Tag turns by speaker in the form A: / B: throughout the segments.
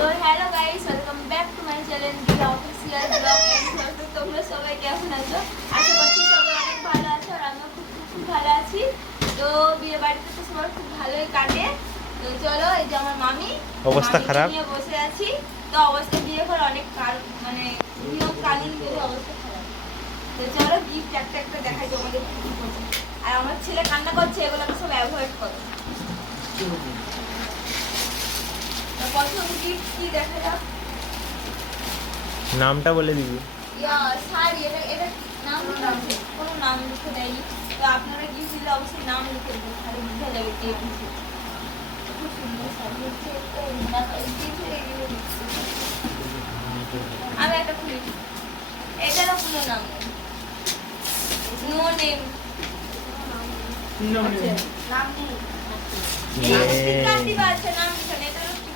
A: তো hello guys welcome back to my channel Dila official blog তো তোমরা সবাই কেমন আছো? আশা করছি সবাই অনেক ভালো আছো আর আমিও খুব খুব খুব ভালো আছি। তো বিয়ে বাড়িতে তো সবার খুব ভালোই কাটে। তো চলো এই যে আমার মামি
B: অবস্থা খারাপ?
A: নিয়ে বসে আছি। তো অবস্থা বিয়ে করে অনেক কাল মানে নিয়মকালীন যদি অবস্থা খারাপ। তো চলো গিফট একটা একটা দেখাই তোমাদের কি কি করছে। আর আমার ছেলে কান্না করছে এগুলোকে সব অ্যাভয়েড করো। প্রথম গিফট কি দেখা যাক
B: নামটা বলে দিবি।
A: ইয়া শাড়ি এটা এটা নাম লেখা কোনো নাম লিখে দেয়নি। তো আপনারা গিফট দিলে অবশ্যই নাম লিখে দেবেন। তাহলে বোঝা যাবে কে খুব সুন্দর। আমি একটা খুলি। এটারও কোনো নাম নেই। নো নেম নাম নেই। দিবা আছে নাম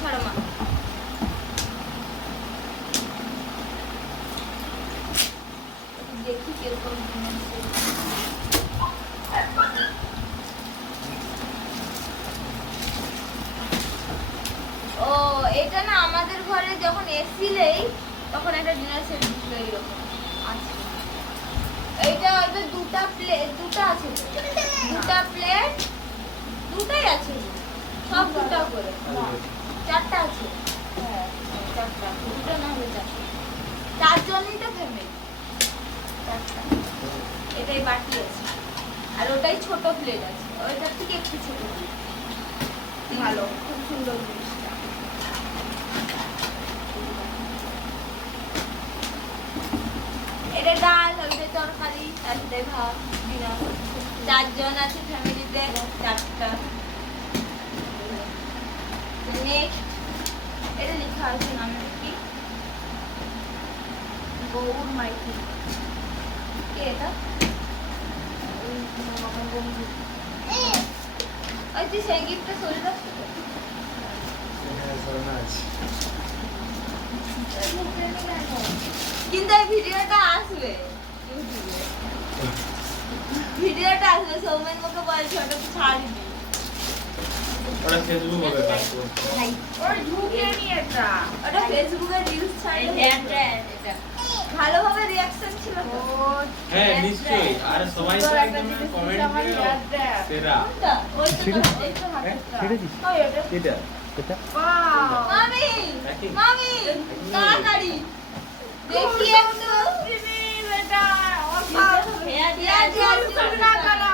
A: ছাড়ো দেখি কীরকম ও, এটা না আমাদের ঘরে যখন এসিলেই তখন একটা ডিনার সেট দিছিল এরকম আছে এইটা হয়তো দুটা প্লেট দুটা আছে। দুটা প্লেট দুটাই আছে। সব দুটা করে। চারটা আছে। হ্যাঁ চারটা। দুটো না হলে চারটা। চারজনই তো ফ্যামিলি চারটা। এটাই বাকি আছে। আর ওটাই ছোট প্লেট আছে। ওইটার থেকে একটু ছোট। ভালো। খুব সুন্দর জিনিসটা। এটা ডাল ওইটা তরকারি তার সাথে ভাত দিলাম চারজন আছে ফ্যামিলিতে চারটা। নেক্সট এটা লেখা আছে নামটা কি? গৌর মাইতি। কে এটা? বন্ধু তুই সেই গিফটটা রাখছো তো? কিন্তু এই ভিডিওটা আসবে। ভিডিওটা আসবে সৌমেন মুখে বলছে ওটা ছাড়বি।
B: ওটা ফেসবুক হবে
A: ওটা ফেসবুকে রিলস ছাড়বে ভালোভাবে রিয়াকশন ছিল তো।
C: হ্যাঁ নিশ্চয়ই। আর সবাই তো একদম কমেন্ট সেরা।
A: কোনটা? ওই তো
B: ছেড়ে-
A: এই তো হাতেরটা।
B: ছেড়ে দিস। এটা এটা।
A: মামি মামি তাড়াতাড়ি। দেখি একটু। হ্যাঁ, দিয়া, দিয়া, শুকনা করা।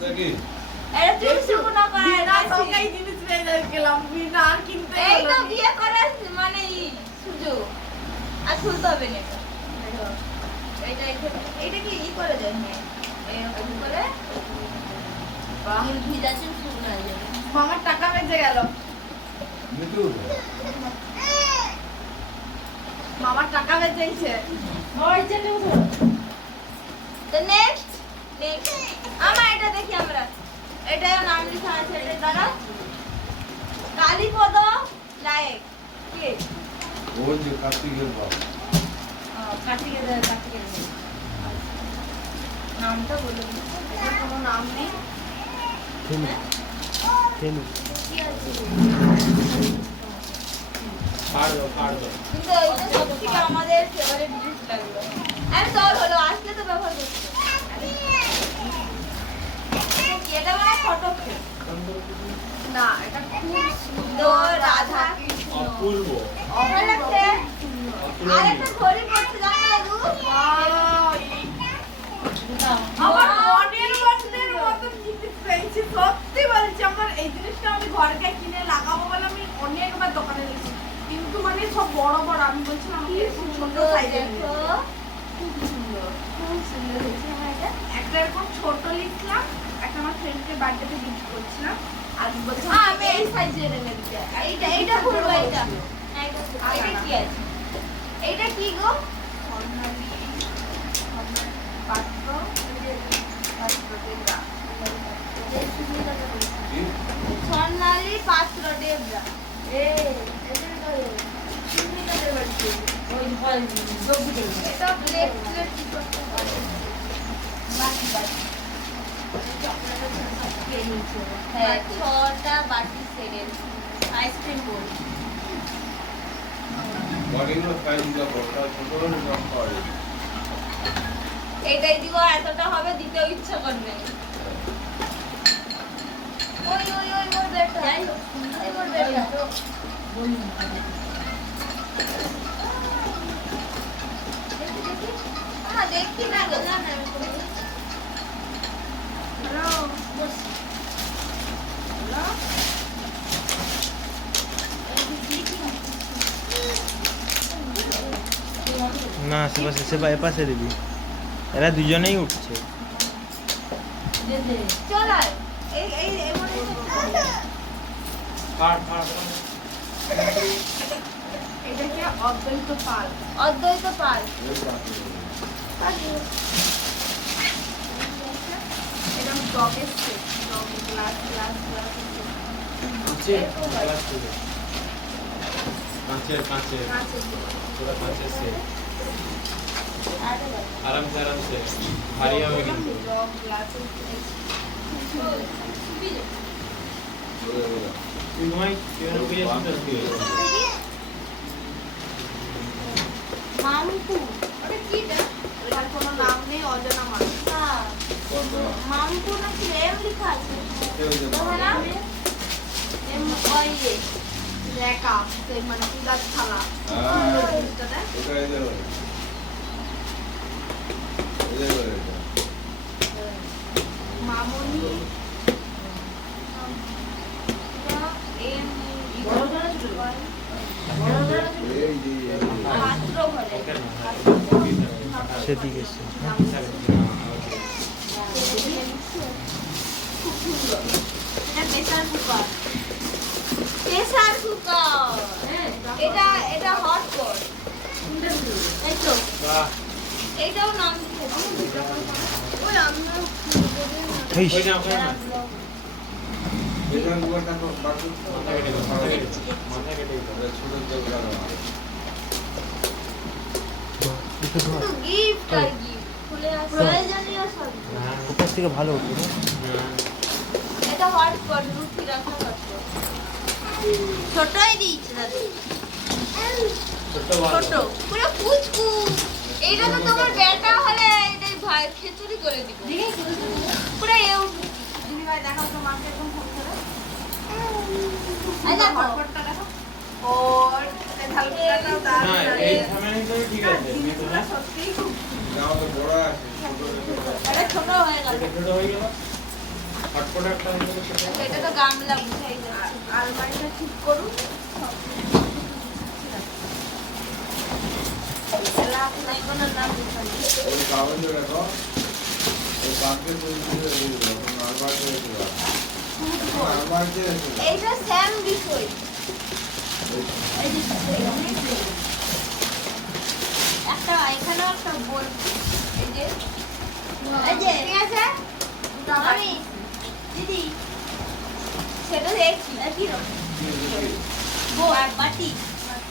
C: দেখি।
A: এটা। মানে কি ই করে যায় এরকম করে
D: মামার টাকা বেঁচে গেল। মামার টাকা বেঁচেছে
A: তো নেক্সট নেক্সট আমার এটা দেখি আমরা। এটাও নাম লেখা আছে এটা দ্বারা কালীপদ নায়ক কে?
C: ওই যে কার্তিকের
A: ও, কার্তিকের কার্তিকের নামটা বলে দিন।
D: এটার কোনো নাম নেই?
C: দাও
A: কিন্তু এইটা আমাদের ফেভারিট লাগল। আরে তোর হলো আসলে তো ব্যবহার করতে এটা মানে ফটো
D: না এটা খুব
A: সুন্দর রাধা কৃষ্ণ
C: অপূর্ব
A: ভালো লাগছে আর
C: অতুলনীয়
A: একটা ঘড়ি পড়ছে জানো দাদু
D: আমার মনের মনের মতন জিনিস বলছি আমি ঘরকে কিনে লাগাবো বলে আমি অনেকবার দোকানে গেছি কিন্তু মানে সব বড় বড় আমি সাইজে
A: খুব সুন্দর খুব সুন্দর হয়েছে আমার
D: একটা এরকম ছোট লিখলাম একটা আমার ফ্রেন্ডকে বার্থডেতে গিফট করছিলাম। আর বলছে
A: হ্যাঁ,
D: আমি এই সাইজের এনে দিতে।
A: এইটা এইটা খুলবো এইটা এইটা কি আছে? এইটা কি গো?
D: পাত্র
A: স্বর্ণালী পাত্র দেবরা এটা প্লেট প্লেট কি করতে পারে? বাটি বাটি আইসক্রিম এইটাই দিব এতটা হবে দিতেও ইচ্ছা করবে। ওই ওই দেখি না গো না না আমি।
B: না আশেপাশে সে বা এপাশে দিবি। এরা দুজনেই উঠছে।
D: অদ্বৈত পাল।
A: অদ্বৈত Pal.
D: Glass glass glass
C: glass পুরো সে আরাম সে আরাম সে ভারী হবে কিন্তু তুই বুঝে শুনতে
A: ওটা কি
D: কোনো নাম নেই অজানা মানুষ।
A: মামকু নাকি এম লেখা আছে? তোমার এম ওই এ।
D: সেই মানে থালা। মামনি।
A: এম
C: না
B: সেদিকে
A: প্রেসার কুকার। Pressure cooker. এটা এটা হট পট এই তো এইটাও নাম ওই আমরা গিফট আর গিফট খুলে আসে প্রয়োজনীয় সব
C: না,
B: ওপাশ থেকে ভালো উঠবে না?
C: না।
A: এটা হট পট রুটি রাখা পাত্র ছোটই দিয়েছে দাদু ছোট পুরো কুচকু এইটা তো তোমার বেটা হলে এটাই ভাই খিচুড়ি করে দিব পুরো এউ
D: দিদিভাই দেখাও তো মাকে এখন ফোন করে
A: এই দেখো।
D: হটপটটা দেখো ওর এই ঝালমুড়িটাও
C: না, এই ঝামেলা হিসেবে ঠিক আছে।
D: জিনিসগুলো খুব
A: এটা ছোট হয়ে গেল
C: ছোট হয়ে গেল। হয়ে।
A: এটা তো গামলা বুঝাই যাচ্ছে।
D: আলমারিটা ঠিক করুন।
A: এইটা স্যাম বিষয়। একটা এখানেও একটা বল এই যে এই যে ঠিক আছে? আমি দিদি সেটা দেখছি কি রকম বল বাটি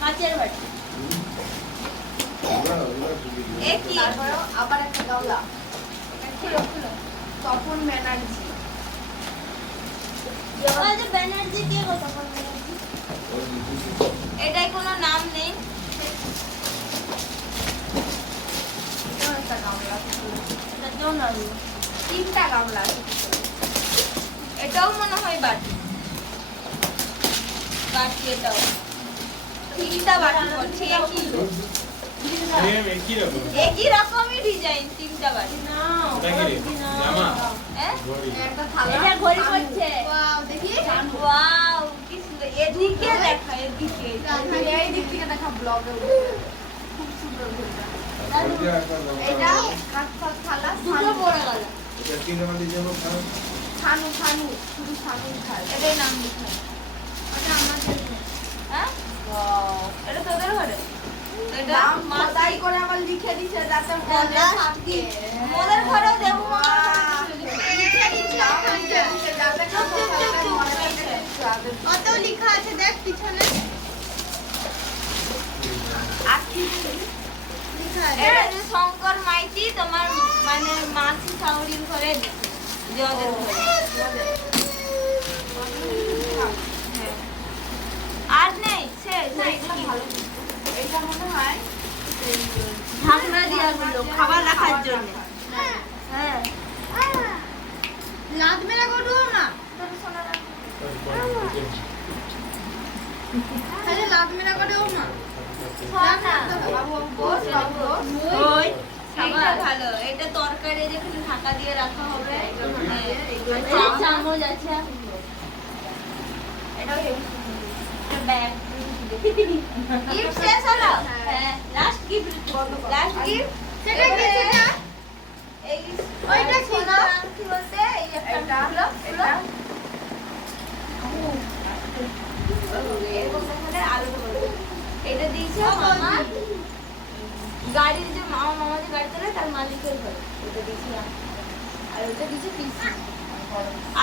A: কাচের বাটি। এ
D: আবার একটা গামলা।
A: খুলো খুলো
D: তপন ব্যানার্জি।
A: ব্যানার্জি কে গো তখন ব্যানার্জি? এটাই কোনো নাম নেই।
D: একটা গামলা। তিনটা গামলা আছে।
A: এটাও মনে হয় বাটি। বাটি এটাও। তিনটা বাটি করছে একই।
C: সেম একই
A: রকমই ডিজাইন তিনটা বাটি? হ্যাঁ? পড়ছে।
D: ওয়াও দেখি
A: ওয়াও কি সুন্দর। এদিকে দেখা এদিকে।
D: দিক থেকে দেখা ব্লগে খুব সুন্দর এটা থালা
A: দুটো পড়ে গেল।
D: শানু শানু শুধু শানু খায়।
A: এটাই নাম লিখা ওটা আমাদের হ্যাঁ? এটা তোদের ঘরে? এটা
D: করে আবার লিখে দিছে যাতে মনে থাকে।
A: দেবো মা কত লেখা আছে দেখ পিছনে। শঙ্কর মাইতি তোমার মানে মাসি শাশুড়ির ঘরে হ্যাঁ। আর নেই শেষ
D: এটা মনে হয়
A: ঢাকনা দেওয়া গুলো খাবার রাখার জন্য হ্যাঁ লাদ মেলা করব না তাহলে লাদ মেলা করব না এইটা ভালো এটা তরকারি যেখানে ঢাকা দিয়ে রাখা হবে। চামচ আছে। এটাও হেভি সুন্দর। এটা ব্যাগ। গিফট শেষ হলো? লাস্ট গিফট লাস্ট গিফট সেটা কি সেটা এই ওইটা সোনা আংটি বলতে এই একটা
D: এটা
A: খুলো, খুলো।
D: এটা।
A: এরকম দেখালে আরও ভালো। এটা দিয়েছে মামা। গাড়ির যে মামা মামা যে গাড়ি চালায় তার মালিকের ঘরে। ওটা দিয়েছে আর ওটা দিয়েছে পিসি।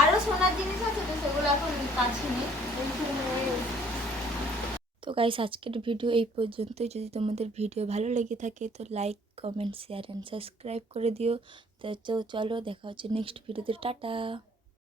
A: আরও সোনার জিনিস আছে তো, সেগুলো এখন কাছে নেই।
E: তো গাইস আজকের ভিডিও এই পর্যন্তই। যদি তোমাদের ভিডিও ভালো লেগে থাকে, তো like comment share and subscribe করে দিও। তো চলো, দেখা হচ্ছে নেক্সট ভিডিওতে টাটা!